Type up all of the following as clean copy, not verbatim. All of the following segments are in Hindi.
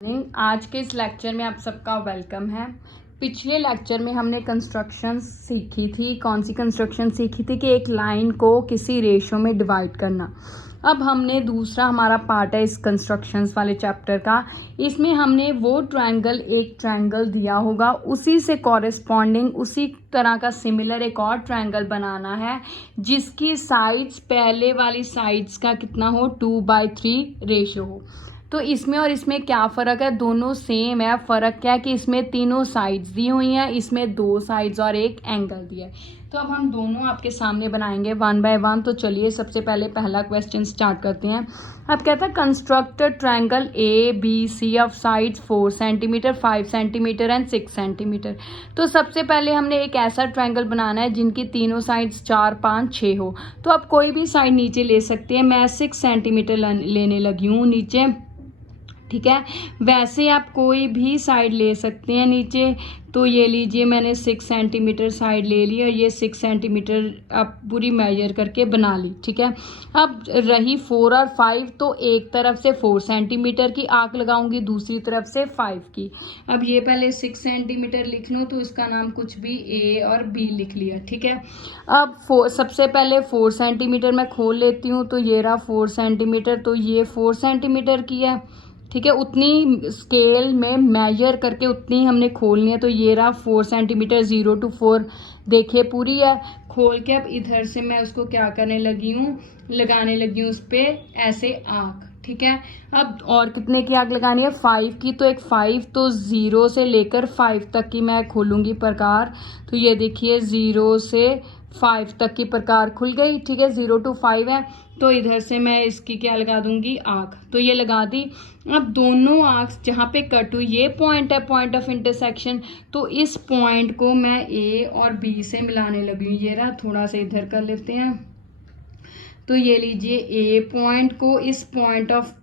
आज के इस लेक्चर में आप सबका वेलकम है। पिछले लेक्चर में हमने कंस्ट्रक्शन सीखी थी। कौन सी कंस्ट्रक्शन सीखी थी कि एक लाइन को किसी रेशो में डिवाइड करना। अब हमने दूसरा हमारा पार्ट है इस कंस्ट्रक्शंस वाले चैप्टर का। इसमें हमने वो ट्रायंगल, एक ट्रायंगल दिया होगा, उसी से कॉरेस्पॉन्डिंग उसी तरह का सिमिलर एक और ट्रायंगल बनाना है जिसकी साइड्स पहले वाली साइड्स का कितना हो, 2/3 रेशो हो। तो इसमें और इसमें क्या फ़र्क है, दोनों सेम है। फ़र्क क्या है कि इसमें तीनों साइड्स दी हुई हैं, इसमें 2 साइड्स और एक एंगल दिया है। तो अब हम दोनों आपके सामने बनाएंगे 1 बाय 1। तो चलिए सबसे पहले पहला क्वेश्चन स्टार्ट करते हैं। अब कहता है construct triangle ABC of sides 4 centimetre, 5 centimetre and 6 centimetre. तो सबसे पहले हमने एक ऐसा ट्रायंगल बनाना है जिनकी तीनों साइड्स 4, 5, 6 हो। तो आप कोई भी साइड नीचे ले सकते हैं। मैं 6 सेंटीमीटर लेने लगी हूँ नीचे, ठीक है। वैसे आप कोई भी साइड ले सकते हैं नीचे। तो ये लीजिए, मैंने 6 सेंटीमीटर साइड ले ली और ये 6 सेंटीमीटर आप पूरी मेजर करके बना ली, ठीक है। अब रही 4 और 5, तो एक तरफ से 4 सेंटीमीटर की आर्क लगाऊंगी, दूसरी तरफ से 5 की। अब ये पहले 6 सेंटीमीटर लिख लूँ, तो इसका नाम कुछ भी A और B लिख लिया, ठीक है। अब सबसे पहले 4 सेंटीमीटर मैं खोल लेती हूँ। तो ये रहा 4 सेंटीमीटर, तो ये 4 सेंटीमीटर की है, ठीक है। उतनी स्केल में मेजर करके उतनी हमने खोलनी है। तो ये रहा 4 सेंटीमीटर, 0 to 4 देखिए पूरी है। खोल के अब इधर से मैं उसको क्या करने लगी हूँ, लगाने लगी हूँ उस पर ऐसे आँख, ठीक है। अब और कितने की आग लगानी है, 5 की। तो एक 5, तो 0 से लेकर 5 तक की मैं खोलूँगी प्रकार। तो ये देखिए 0 से 5 तक की प्रकार खुल गई, ठीक है। 0 to 5 है, तो इधर से मैं इसकी क्या लगा दूंगी, आँख। तो ये लगा दी। अब दोनों आर्क्स जहाँ पे कट हुई, ये पॉइंट है पॉइंट ऑफ इंटरसेक्शन। तो इस पॉइंट को मैं A और B से मिलाने लगी। ये रहा, थोड़ा सा इधर कर लेते हैं। तो ये लीजिए A पॉइंट को इस पॉइंट ऑफ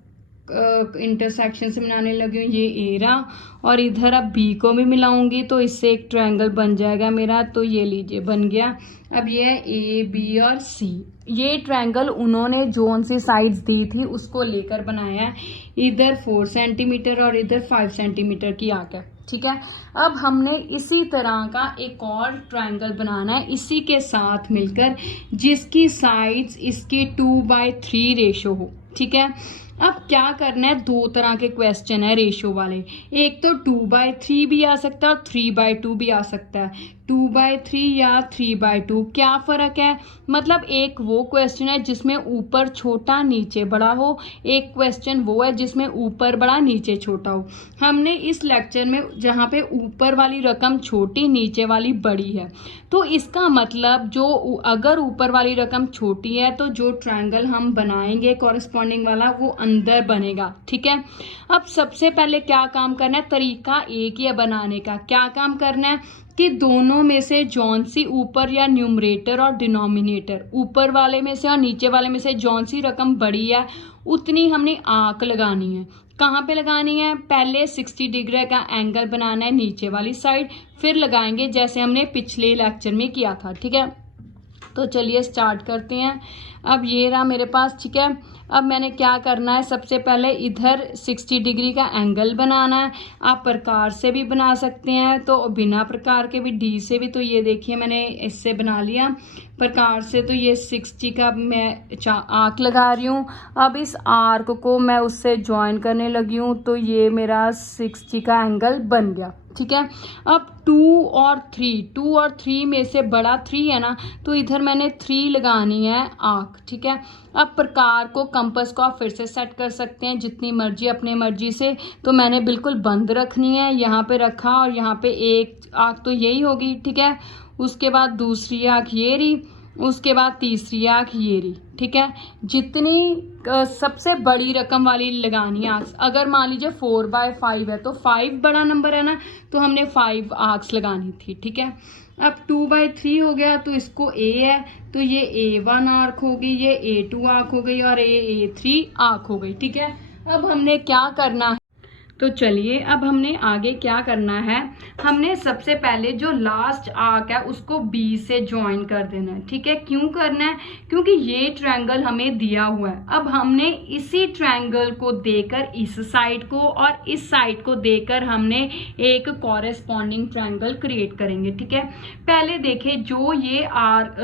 इंटरसेक्शन से मिलाने लगी हूँ, ये A रहा। और इधर अब B को भी मिलाऊंगी, तो इससे एक ट्रायंगल बन जाएगा मेरा। तो ये लीजिए बन गया। अब ये है A, B और C। ये ट्रायंगल उन्होंने जोन सी साइड्स दी थी उसको लेकर बनाया है। इधर 4 सेंटीमीटर और इधर 5 सेंटीमीटर की आर्क है, ठीक है। अब हमने इसी तरह का एक और ट्रायंगल बनाना है इसी के साथ मिलकर, जिसकी साइड्स इसकी 2/3 रेशो हो, ठीक है। अब क्या करना है, 2 तरह के क्वेश्चन है रेशो वाले। एक तो 2/3 भी आ सकता है और 3/2 भी आ सकता है। 2/3 या 3/2 क्या फ़र्क है, मतलब एक वो क्वेश्चन है जिसमें ऊपर छोटा नीचे बड़ा हो, एक क्वेश्चन वो है जिसमें ऊपर बड़ा नीचे छोटा हो। हमने इस लेक्चर में जहाँ पे ऊपर वाली रकम छोटी नीचे वाली बड़ी है, तो इसका मतलब जो अगर ऊपर वाली रकम छोटी है तो जो ट्रायंगल हम बनाएंगे कॉरेस्पॉन्डिंग वाला वो अंदर बनेगा, ठीक है। अब सबसे पहले क्या काम करना है, तरीका एक ही है बनाने का। क्या काम करना है कि दोनों में से जौन सी ऊपर या न्यूमरेटर और डिनोमिनेटर, ऊपर वाले में से और नीचे वाले में से जौन सी रकम बड़ी है उतनी हमने आंक लगानी है। कहाँ पे लगानी है, पहले 60 डिग्री का एंगल बनाना है नीचे वाली साइड, फिर लगाएंगे जैसे हमने पिछले लेक्चर में किया था, ठीक है। तो चलिए स्टार्ट करते हैं। अब ये रहा मेरे पास, ठीक है। अब मैंने क्या करना है, सबसे पहले इधर 60 डिग्री का एंगल बनाना है। आप प्रकार से भी बना सकते हैं, तो बिना प्रकार के भी, D से भी। तो ये देखिए मैंने इससे बना लिया प्रकार से। तो ये 60 का मैं आर्क लगा रही हूँ। अब इस आर्क को मैं उससे ज्वाइन करने लगी हूँ, तो ये मेरा 60 का एंगल बन गया, ठीक है। अब 2 और 3 में से बड़ा 3 है ना, तो इधर मैंने 3 लगानी है आर्क, ठीक है। अब प्रकार को, कंपास को आप फिर से सेट कर सकते हैं जितनी मर्जी, अपने मर्जी से। तो मैंने बिल्कुल बंद रखनी है, यहाँ पे रखा और यहाँ पे एक आर्क तो यही होगी, ठीक है। उसके बाद दूसरी आंख ये रही, उसके बाद तीसरी आंख ये रही, ठीक है। जितनी सबसे बड़ी रकम वाली लगानी है आर्क्स। अगर मान लीजिए 4/5 है तो 5 बड़ा नंबर है ना, तो हमने 5 आर्क्स लगानी थी, ठीक है। अब 2/3 हो गया, तो इसको A है, तो ये A1 आर्क हो गई, ये A2 आर्क हो गई और A3 आर्क हो गई, ठीक है। अब हमने क्या करना है, तो चलिए अब हमने आगे क्या करना है, हमने सबसे पहले जो लास्ट आर्क है उसको बी से ज्वाइन कर देना है। ठीक है, क्यों करना है, क्योंकि ये ट्रायंगल हमें दिया हुआ है। अब हमने इसी ट्रायंगल को देकर इस साइड को और इस साइड को देकर हमने एक कॉरेस्पॉन्डिंग ट्रायंगल क्रिएट करेंगे। ठीक है, पहले देखिए जो ये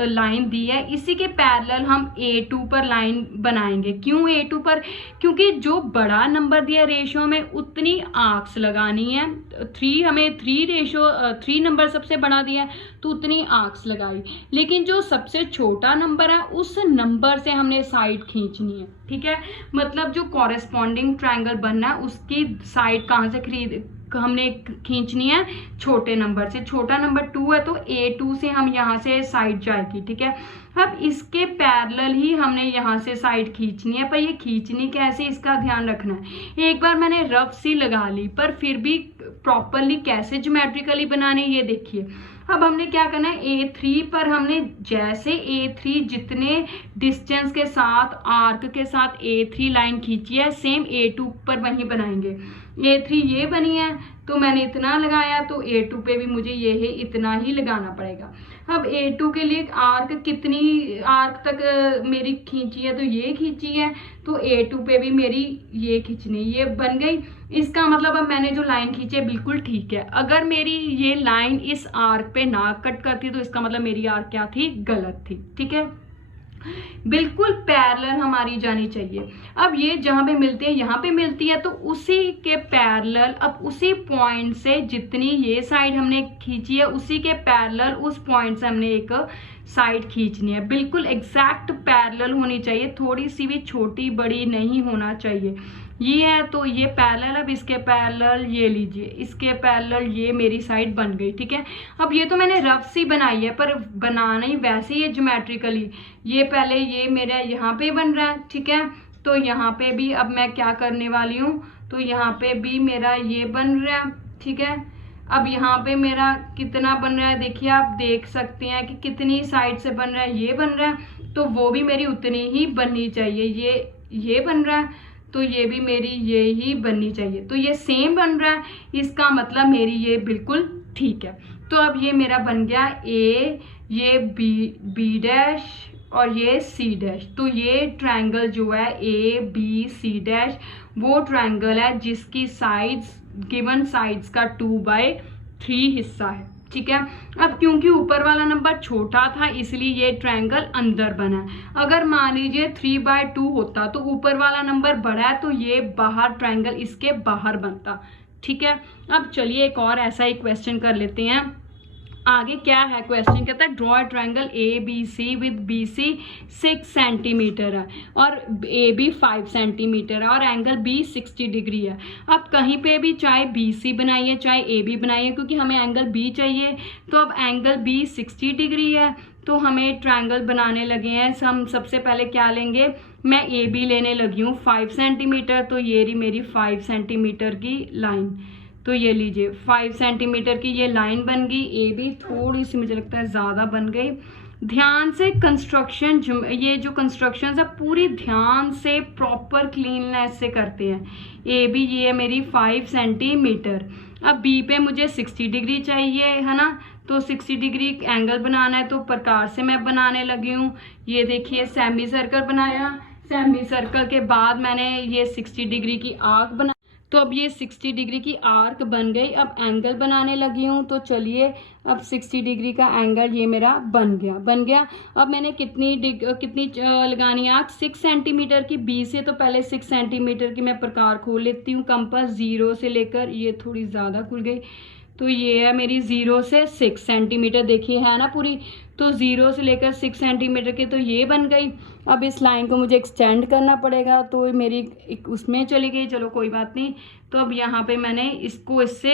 लाइन दी है इसी के पैरेलल हम A2 पर लाइन बनाएंगे। क्यों A2 पर, क्योंकि जो बड़ा नंबर दिया रेशियो में उतनी आर्क्स लगानी है। 3 हमें 3 नंबर सबसे बड़ा दिया है तो उतनी आर्क्स लगाई, लेकिन जो सबसे छोटा नंबर है उस नंबर से हमने साइड खींचनी है। ठीक है, मतलब जो कॉरेस्पॉन्डिंग ट्रायंगल बनना है उसकी साइड कहाँ से हमने खींचनी है, छोटे नंबर से। छोटा नंबर 2 है तो A2 से हम यहाँ से साइड जाएगी। ठीक है, अब इसके पैरेलल ही हमने यहाँ से साइड खींचनी है, पर ये खींचनी कैसे इसका ध्यान रखना है। एक बार मैंने रफ सी लगा ली, पर फिर भी प्रॉपरली कैसे ज्योमेट्रिकली बनाने ये देखिए। अब हमने क्या करना है, A3 पर हमने जैसे A3 जितने डिस्टेंस के साथ आर्क के साथ A3 लाइन खींची है, सेम A2 पर वहीं बनाएंगे। A3 ये बनी है तो मैंने इतना लगाया, तो A2 पे भी मुझे ये है इतना ही लगाना पड़ेगा। अब A2 के लिए आर्क कितनी आर्क तक मेरी खींची है, तो ये खींची है, तो A2 पे भी मेरी ये खींचनी, ये बन गई। इसका मतलब अब मैंने जो लाइन खींची है बिल्कुल ठीक है। अगर मेरी ये लाइन इस आर्क पे ना कट करती तो इसका मतलब मेरी आर्क क्या थी, गलत थी। ठीक है, बिल्कुल पैरेलल हमारी जानी चाहिए। अब ये जहां पे मिलती है यहाँ पे मिलती है, तो उसी के पैरेलल अब उसी पॉइंट से जितनी ये साइड हमने खींची है उसी के पैरेलल उस पॉइंट से हमने एक साइड खींचनी है। बिल्कुल एग्जैक्ट पैरेलल होनी चाहिए, थोड़ी सी भी छोटी बड़ी नहीं होना चाहिए। ये है तो ये पैरेलल, अब इसके पैरेलल ये लीजिए, इसके पैरेलल ये मेरी साइड बन गई। ठीक है, अब ये तो मैंने रफ सी बनाई है, पर बनाना ही वैसे ही है ज्योमेट्रिकली। ये पहले ये मेरा यहाँ पे बन रहा है। ठीक है, तो यहाँ पे भी अब मैं क्या करने वाली हूँ, तो यहाँ पे भी मेरा ये बन रहा है। ठीक है, अब यहाँ पे मेरा कितना बन रहा है देखिए, आप देख सकते हैं कि कितनी साइड से बन रहा है, ये बन रहा है, तो वो भी मेरी उतनी ही बननी चाहिए। ये बन रहा है तो ये भी मेरी ये ही बननी चाहिए, तो ये सेम बन रहा है, इसका मतलब मेरी ये बिल्कुल ठीक है। तो अब ये मेरा बन गया A, ये बी डैश और ये C डैश। तो ये ट्रायंगल जो है ABC डैश वो ट्रायंगल है जिसकी साइड्स गिवन साइड्स का 2/3 हिस्सा है। ठीक है, अब क्योंकि ऊपर वाला नंबर छोटा था इसलिए ये ट्रायंगल अंदर बना है। अगर मान लीजिए 3/2 होता तो ऊपर वाला नंबर बड़ा है तो ये बाहर ट्रायंगल इसके बाहर बनता। ठीक है, अब चलिए एक और ऐसा ही क्वेश्चन कर लेते हैं। आगे क्या है क्वेश्चन, कहता है draw triangle ABC with BC 6 centimetre है और AB 5 सेंटीमीटर है और एंगल B 60 डिग्री है। अब कहीं पे भी चाहे BC बनाइए चाहे AB बनाइए, क्योंकि हमें एंगल B चाहिए, तो अब एंगल B 60 डिग्री है, तो हमें ट्रायंगल बनाने लगे हैं। हम सबसे पहले क्या लेंगे, मैं AB लेने लगी हूँ 5 सेंटीमीटर, तो ये रही मेरी 5 सेंटीमीटर की लाइन। तो ये लीजिए 5 सेंटीमीटर की ये लाइन बन गई। ए भी थोड़ी सी मुझे लगता है ज़्यादा बन गई। ध्यान से कंस्ट्रक्शन, ये जो कंस्ट्रक्शन है पूरी ध्यान से प्रॉपर क्लीननेस से करते हैं। ए भी ये है मेरी 5 सेंटीमीटर। अब बी पे मुझे 60 डिग्री चाहिए है ना, तो 60 डिग्री एंगल बनाना है, तो प्रकार से मैं बनाने लगी हूँ। ये देखिए सेमी सर्कल बनाया, सेमी सर्कल के बाद मैंने ये 60 डिग्री की आर्क बना, तो अब ये 60 डिग्री की आर्क बन गई। अब एंगल बनाने लगी हूँ, तो चलिए अब 60 डिग्री का एंगल ये मेरा बन गया। अब मैंने कितनी लगानी है आर्क, 6 सेंटीमीटर की। बी से तो पहले 6 सेंटीमीटर की मैं प्रकार खोल लेती हूँ। कंपास 0 से लेकर, ये थोड़ी ज़्यादा खुल गई, तो ये है मेरी 0 से 6 सेंटीमीटर, देखिए है ना पूरी, तो 0 से लेकर 6 सेंटीमीटर की तो ये बन गई। अब इस लाइन को मुझे एक्सटेंड करना पड़ेगा, तो मेरी उसमें चली गई, चलो कोई बात नहीं। तो अब यहाँ पे मैंने इसको इससे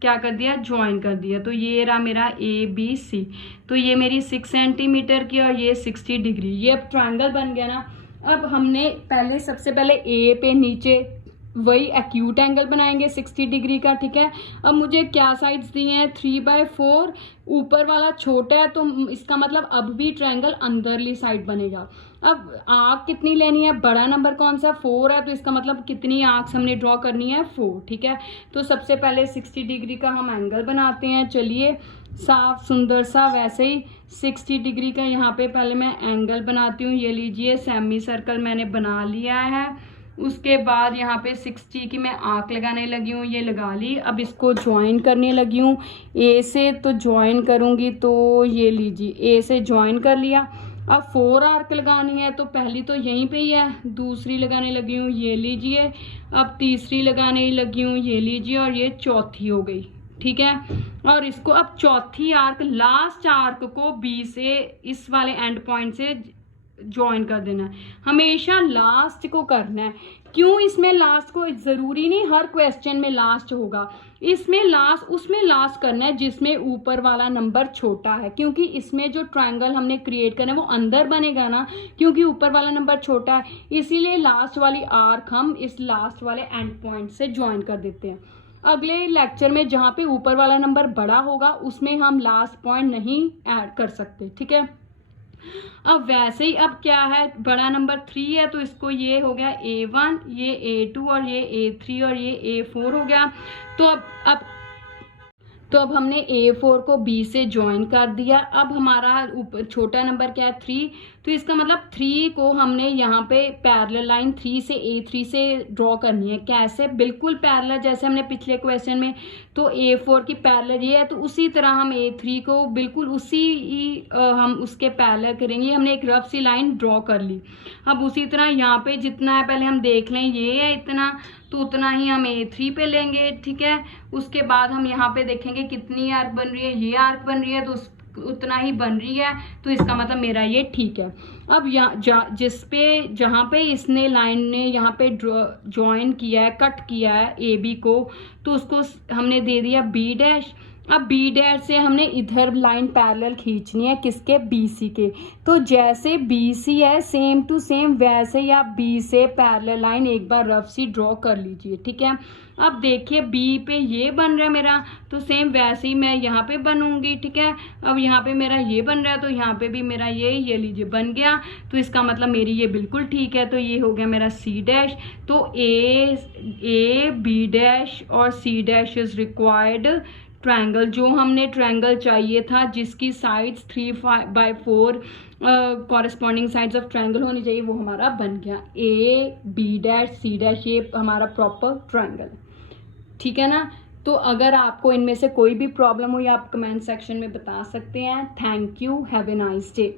क्या कर दिया, ज्वाइन कर दिया, तो ये रहा मेरा ABC। तो ये मेरी 6 सेंटीमीटर की और ये 60 डिग्री, ये अब ट्रायंगल बन गया ना। अब हमने सबसे पहले A पे नीचे वही एक्यूट एंगल बनाएंगे 60 डिग्री का, ठीक है। अब मुझे क्या साइड्स दिए हैं, 3/4, ऊपर वाला छोटा है तो इसका मतलब अब भी ट्रायंगल अंदरली साइड बनेगा। अब आर्क कितनी लेनी है, बड़ा नंबर कौन सा, 4 है, तो इसका मतलब कितनी आर्क्स हमने ड्रॉ करनी है, 4, ठीक है। तो सबसे पहले 60 डिग्री का हम एंगल बनाते हैं। चलिए साफ सुंदर सा वैसे ही 60 डिग्री का यहाँ पे पहले मैं एंगल बनाती हूँ। ये लीजिए सेमी सर्कल मैंने बना लिया है। उसके बाद यहाँ पे 60 की मैं आर्क लगाने लगी हूँ, ये लगा ली। अब इसको ज्वाइन करने लगी हूँ ए से, तो ज्वाइन करूँगी तो ये लीजिए ए से ज्वाइन कर लिया। अब 4 आर्क लगानी है तो पहली तो यहीं पे ही है, दूसरी लगाने लगी हूँ, ये लीजिए। अब तीसरी लगाने लगी हूँ, ये लीजिए, और ये चौथी हो गई, ठीक है। और इसको अब चौथी आर्क, लास्ट आर्क को बी से इस वाले एंड पॉइंट से ज्वाइन कर देना है, हमेशा लास्ट को करना है। क्यों इसमें लास्ट को, जरूरी नहीं हर क्वेश्चन में लास्ट होगा, इसमें लास्ट, उसमें लास्ट करना है जिसमें ऊपर वाला नंबर छोटा है, क्योंकि इसमें जो ट्रायंगल हमने क्रिएट करना है वो अंदर बनेगा ना, क्योंकि ऊपर वाला नंबर छोटा है, इसीलिए लास्ट वाली आर्क हम इस लास्ट वाले एंड पॉइंट से ज्वाइन कर देते हैं। अगले लेक्चर में जहाँ पे ऊपर वाला नंबर बड़ा होगा उसमें हम लास्ट पॉइंट नहीं ऐड कर सकते, ठीक है। अब वैसे ही अब क्या है, बड़ा नंबर 3 है तो इसको ये हो गया A1, ये A2 और ये A3 और ये A4 हो गया। तो अब हमने A4 को B से ज्वाइन कर दिया। अब हमारा ऊपर छोटा नंबर क्या है, 3, तो इसका मतलब 3 को हमने यहाँ पे पैरेलल लाइन 3 से A3 से ड्रॉ करनी है। कैसे, बिल्कुल पैरेलल, जैसे हमने पिछले क्वेश्चन में, तो A4 की पैरेलल ये है, तो उसी तरह हम A3 को बिल्कुल हम उसके पैरेलल करेंगे। हमने एक रफ सी लाइन ड्रॉ कर ली। अब उसी तरह यहाँ पे जितना है पहले हम देख लें, ये है इतना, तो उतना ही हम A3 पे लेंगे, ठीक है। उसके बाद हम यहाँ पे देखेंगे कितनी आर्क बन रही है, ये आर्क बन रही है, तो उतना ही बन रही है, तो इसका मतलब मेरा ये ठीक है। अब जहाँ पे इसने लाइन ने यहाँ पे ज्वाइन किया है, कट किया है AB को, तो उसको हमने दे दिया B'। अब B' से हमने इधर लाइन पैरेलल खींचनी है, किसके, BC के। तो जैसे BC है सेम टू सेम वैसे ही आप B से पैरेलल लाइन एक बार रफ सी ड्रॉ कर लीजिए, ठीक है। अब देखिए B पे ये बन रहा है मेरा, तो सेम वैसे ही मैं यहाँ पे बनूंगी, ठीक है। अब यहाँ पे मेरा ये बन रहा है तो यहाँ पे भी मेरा ये लीजिए बन गया, तो इसका मतलब मेरी ये बिल्कुल ठीक है। तो ये हो गया मेरा C'। तो A, B' और C' इज रिक्वायर्ड ट्रायंगल। जो हमने ट्रायंगल चाहिए था जिसकी sides 3/4 corresponding sides of triangle होनी चाहिए, वो हमारा बन गया। A, B', C', ये हमारा प्रॉपर ट्रायंगल, ठीक है ना। तो अगर आपको इनमें से कोई भी प्रॉब्लम हो या आप कमेंट सेक्शन में बता सकते हैं। Thank you, have a nice day.